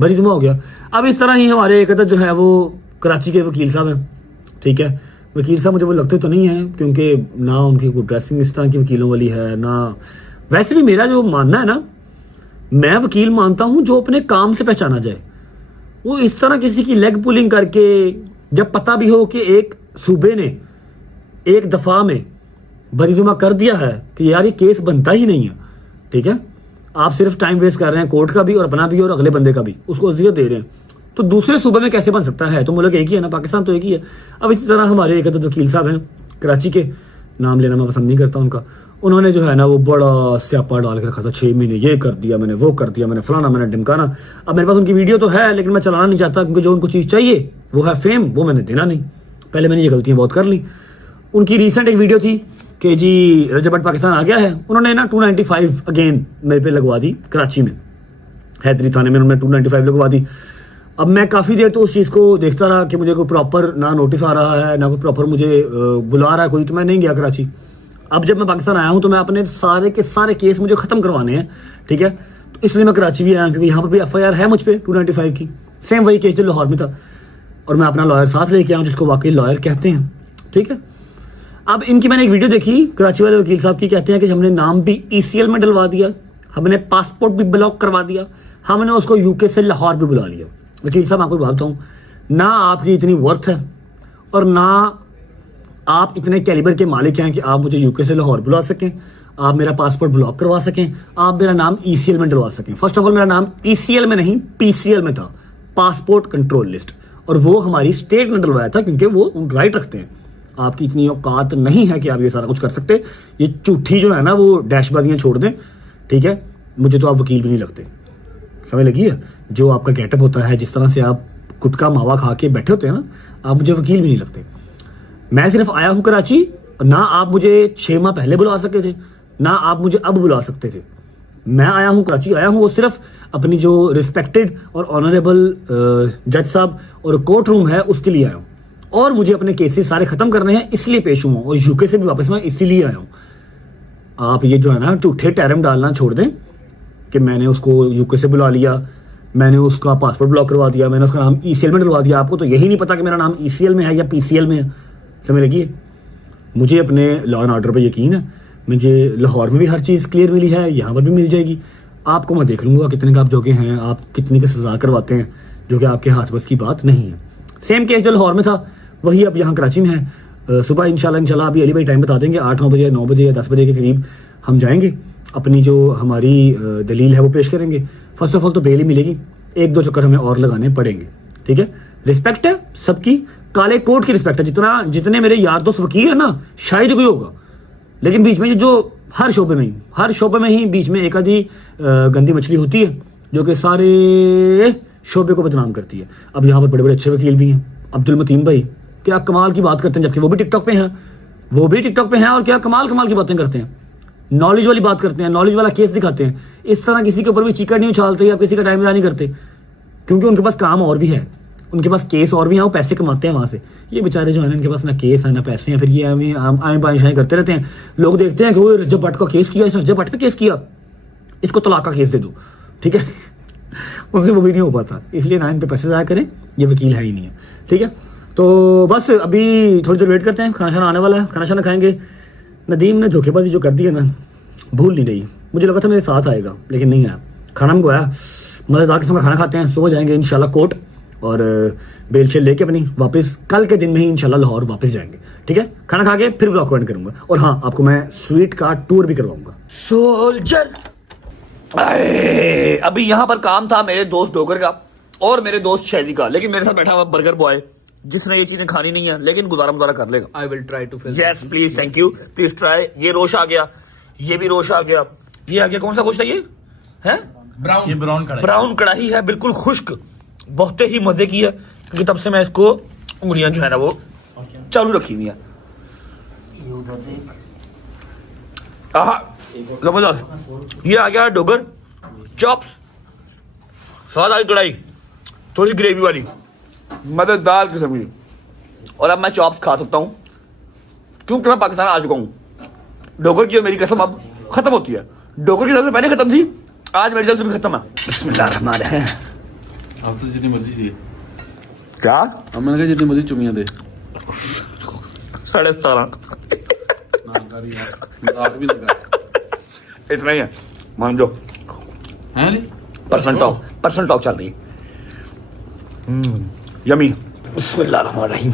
बरी जुमा हो गया। अब इस तरह ही हमारे एक अदद जो है वो कराची के वकील साहब हैं। ठीक है, वकील साहब मुझे वो लगते तो नहीं है, क्योंकि ना उनकी कोई ड्रेसिंग इस तरह की वकीलों वाली है ना। वैसे भी मेरा जो मानना है ना, मैं वकील मानता हूं जो अपने काम से पहचाना जाए। वो इस तरह किसी की लेग पुलिंग करके, जब पता भी हो कि एक सूबे ने एक दफा में बरीजुमा कर दिया है कि यार ये केस बनता ही नहीं है। ठीक है, आप सिर्फ टाइम वेस्ट कर रहे हैं, कोर्ट का भी और अपना भी और अगले बंदे का भी, उसको अजियत दे रहे हैं, तो दूसरे सूबे में कैसे बन सकता है? तो मुल्क एक ही है ना, पाकिस्तान तो एक ही है। अब इसी तरह हमारे एक अदद वकील साहब हैं कराची के, नाम लेना मैं पसंद नहीं करता उनका, उन्होंने जो है ना वो बड़ा स्यापा डाल के रखा था, 6 महीने ये कर दिया मैंने, वो कर दिया मैंने, फलाना मैंने ढिमकाना। अब मेरे पास उनकी वीडियो तो है, लेकिन मैं चलाना नहीं चाहता, क्योंकि जो उनको चीज़ चाहिए वो है फेम, वो मैंने देना नहीं। पहले मैंने ये गलतियां बहुत कर ली। उनकी रिसेंट एक वीडियो थी कि जी रजब भट्ट पाकिस्तान आ गया है, उन्होंने ना 295 अगेन मेरे पे लगवा दी कराची में, हैदरी थाने में उन्होंने 295 लगवा दी। अब मैं काफ़ी देर तो उस चीज़ को देखता रहा कि मुझे कोई प्रॉपर ना नोटिस आ रहा है, ना कोई प्रॉपर मुझे बुला रहा है कोई, तो मैं नहीं गया कराची। अब जब मैं पाकिस्तान आया हूं तो मैं अपने सारे के सारे केस मुझे ख़त्म करवाने हैं। ठीक है, तो इसलिए मैं कराची भी आया, क्योंकि यहाँ पर भी FIR है मुझ पर 295 की, सेम वही केस जो लाहौर में था, और मैं अपना लॉयर साथ लेके आया हूँ, जिसको वाकई लॉयर कहते हैं। ठीक है, अब इनकी मैंने एक वीडियो देखी कराची वाले वकील साहब की, कहते हैं कि हमने नाम भी ECL में डलवा दिया, हमने पासपोर्ट भी ब्लॉक करवा दिया, हमने उसको UK से लाहौर भी बुला लिया। वकील साहब आपको बात बताऊँ, ना आपकी इतनी वर्थ है और ना आप इतने कैलिबर के मालिक हैं कि आप मुझे UK से लाहौर बुला सकें, आप मेरा पासपोर्ट ब्लॉक करवा सकें, आप मेरा नाम ECL में डलवा सकें। फर्स्ट ऑफ ऑल मेरा नाम ECL में नहीं PCL में था, पासपोर्ट कंट्रोल लिस्ट, और वो हमारी स्टेट ने डलवाया था, क्योंकि वो राइट रखते हैं। आपकी इतनी औकात नहीं है कि आप ये सारा कुछ कर सकते। ये झूठी जो है ना वो डैशबाजियाँ छोड़ दें। ठीक है, मुझे तो आप वकील भी नहीं लगते, समझ लगी है? जो आपका गेटअप होता है, जिस तरह से आप गुटका मावा खा के बैठे होते हैं ना, आप मुझे वकील भी नहीं लगते। मैं सिर्फ आया हूँ कराची ना आप मुझे 6 माह पहले बुला सके थे, ना आप मुझे अब बुला सकते थे। मैं आया हूँ, कराची आया हूँ, वो सिर्फ अपनी जो रिस्पेक्टेड और ऑनरेबल जज साहब और कोर्ट रूम है उसके लिए आया हूँ, और मुझे अपने केसेस सारे खत्म करने हैं इसलिए पेश हुआ हूँ, और यूके से भी वापस मैं इसीलिए आया हूँ। आप ये जो है ना झूठे टैरम डालना छोड़ दें कि मैंने उसको यूके से बुला लिया, मैंने उसका पासपोर्ट ब्लॉक करवा दिया, मैंने उसका नाम ECL में डलवा दिया। आपको तो यही नहीं पता कि मेरा नाम ECL में है या PCL में है। समझ लगी? मुझे अपने लॉ एंड ऑर्डर पर यकीन है, मुझे लाहौर में भी हर चीज़ क्लियर मिली है, यहाँ पर भी मिल जाएगी। आपको मैं देख लूँगा कितने का आप जोगे हैं, आप कितनी की सजा करवाते हैं, जो कि आपके हाथ बस की बात नहीं है। सेम केस जो लाहौर में था वही अब यहाँ कराची में है। सुबह इंशाल्लाह अभी अली भाई टाइम बता देंगे, 8-9 बजे, 9 बजे या 10 बजे के करीब हम जाएंगे, अपनी जो हमारी दलील है वो पेश करेंगे। फर्स्ट ऑफ ऑल तो बेल ही मिलेगी, 1-2 चक्कर हमें और लगाने पड़ेंगे। ठीक है, रिस्पेक्ट है सबकी, काले कोर्ट की रिस्पेक्ट है। जितने मेरे यार दोस्त वकील है ना, शायद कोई होगा, लेकिन बीच में जो हर शोबे में ही बीच में एक आधी गंदी मछली होती है जो कि सारे शोबे को बदनाम करती है। अब यहाँ पर बड़े बड़े अच्छे वकील भी हैं, अब्दुल मतीन भाई क्या कमाल की बात करते हैं, जबकि वो भी टिकटॉक पे हैं और क्या कमाल की बातें करते हैं, नॉलेज वाली बात करते हैं, नॉलेज वाला केस दिखाते हैं। इस तरह किसी के ऊपर भी चीकर नहीं उछालते या किसी का टाइम नहीं करते, क्योंकि उनके पास काम और भी है, उनके पास केस और भी हैं, वो पैसे कमाते हैं वहाँ से। ये बेचारे जो है ना, इनके पास ना केस है ना पैसे हैं, फिर ये आए बाएं करते रहते हैं। लोग देखते हैं कि वो रजब भट्ट का केस किया, रजब भट्ट पे केस किया, इसको तलाक का केस दे दो। ठीक है उनसे वो भी नहीं हो पाता, इसलिए ना इन पे पैसे ज़ाया करें, ये वकील है ही नहीं है। ठीक है, तो बस अभी थोड़ी देर वेट करते हैं, खाना शाना आने वाला है, खाना शाना खाएंगे। नदीम ने धोखेबाजी जो कर दी है ना, भूल नहीं रही। मुझे लगा था मेरे साथ आएगा, लेकिन नहीं आया। खाना मंगवाया, मज़ेदार किस्म का खाना खाते हैं, सुबह जाएंगे इंशाल्लाह कोर्ट, और बेल शेल लेके अपनी वापस कल के दिन में ही इंशाल्लाह लाहौर वापस जाएंगे। ठीक है, खाना खा के फिर व्लॉग एंड करूंगा, और हाँ आपको मैं स्वीट का टूर भी करवाऊंगा। सोल्जर अभी यहाँ पर काम था मेरे दोस्त डोगर का और मेरे दोस्त शैदी का, लेकिन मेरे साथ बैठा हुआ बर्गर बॉय जिसने ये चीजें खानी नहीं है, लेकिन गुजारा कर लेगा। I will try to fill. Yes please, thank you, please try. ये रोश आ गया, ये भी रोश आ गया, ये आ गया। कौन सा गोश्त है ये? है ब्राउन कढ़ाई है, बिल्कुल खुश्क, बहुत ही मजे की है, क्योंकि तब से मैं इसको उंगलियां जो है ना वो चालू रखी हुई है। जबरदस्त। ये आ गया डोगर चॉप्स, स्वाद आई कढ़ाई, थोड़ी ग्रेवी वाली, मजेदार किस्म की। और अब मैं चॉप्स खा सकता हूँ क्योंकि मैं पाकिस्तान आ चुका हूँ। डोगर की मेरी कसम अब खत्म होती है, डोगर की सबसे पहले खत्म थी, आज मेरी तरफ से भी खत्म है। बिस्मिल्लाहिर्रहमानिर्रहीम। आप तो जितनी मर्जी चाहिए क्या? हमने कहा जितनी मर्जी चुमियां दे। 17.5 मजाक भी लगा इतना ही है, मान जो है नहीं। पर्सनल टॉक चल रही है। यमी। बिस्मिल्लाहिर्रहमानिर्रहीम।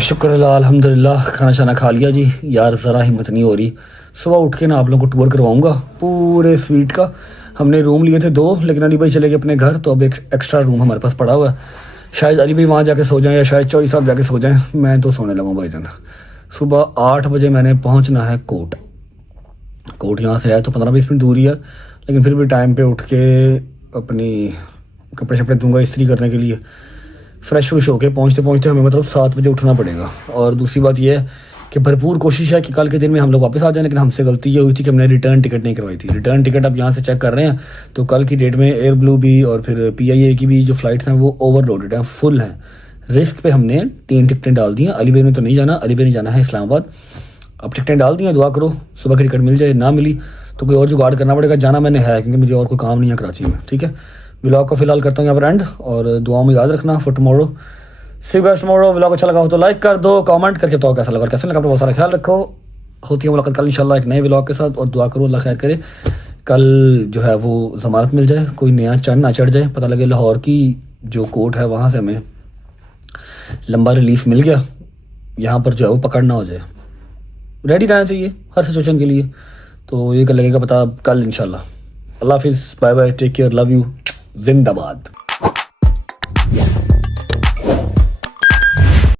शुक्र अल्लाह, अल्हम्दुलिल्लाह, खाना शाना खा लिया जी। यार ज़रा हिम्मत नहीं हो रही, सुबह उठ के ना आप लोगों को टूर करवाऊंगा पूरे स्वीट का। हमने रूम लिए थे 2, लेकिन अली भाई चले गए अपने घर, तो अब एक एक्स्ट्रा रूम हमारे पास पड़ा हुआ है। शायद अली भाई वहाँ जाके सो जाएं या शायद चौधरी साहब जाके सो जाएं, मैं तो सोने लगा भाईजान। सुबह 8 बजे मैंने पहुँचना है कोर्ट यहाँ से है तो 15-20 मिनट दूरी है, लेकिन फिर भी टाइम पे उठ के अपनी कपड़े शपड़े दूंगा इस्त्री करने के लिए, फ्रेश व्रेश होके पहुँचते हमें मतलब 7 बजे उठना पड़ेगा। और दूसरी बात यह है कि भरपूर कोशिश है कि कल के दिन में हम लोग वापस आ जाएं, लेकिन हमसे गलती ये हुई थी कि हमने रिटर्न टिकट नहीं करवाई थी। रिटर्न टिकट अब यहाँ से चेक कर रहे हैं तो कल की डेट में एयर ब्लू भी और फिर PIA की भी जो फ्लाइट्स हैं वो ओवरलोडेड हैं, फुल हैं। रिस्क पे हमने 3 टिकटें डाल दी हैं। अली भाई ने तो नहीं जाना, अली भाई ने जाना है इस्लामाबाद। अब टिकटें डाल दी हैं, दुआ करो सुबह की टिकट मिल जाए, ना मिली तो कोई और जुगाड़ करना पड़ेगा। जाना मैंने है क्योंकि मुझे और कोई काम नहीं है कराची में। ठीक है, व्लॉग को फिलहाल करता हूँ यहाँ पर एंड, और दुआओं में याद रखना for tomorrow. See you guys tomorrow. Vlog अच्छा लगा हो तो लाइक कर दो, कमेंट करके तो कैसा लगा अपना बहुत सारा ख्याल रखो। होती है मुलाकात कल इंशाल्लाह एक नए व्लॉग के साथ, और दुआ करो अल्लाह खैर करे, कल जो है वो ज़मानत मिल जाए, कोई नया चंद ना चढ़ जाए, पता लगे लाहौर की जो कोर्ट है वहाँ से हमें लंबा रिलीफ मिल गया, यहाँ पर जो है वो पकड़ ना हो जाए। रेडी रहना चाहिए हर सिचुएशन के लिए, तो ये कल लगेगा पता कल इंशाल्लाह। अल्लाह हाफिज़, bye bye, take care, love you, जिंदाबाद।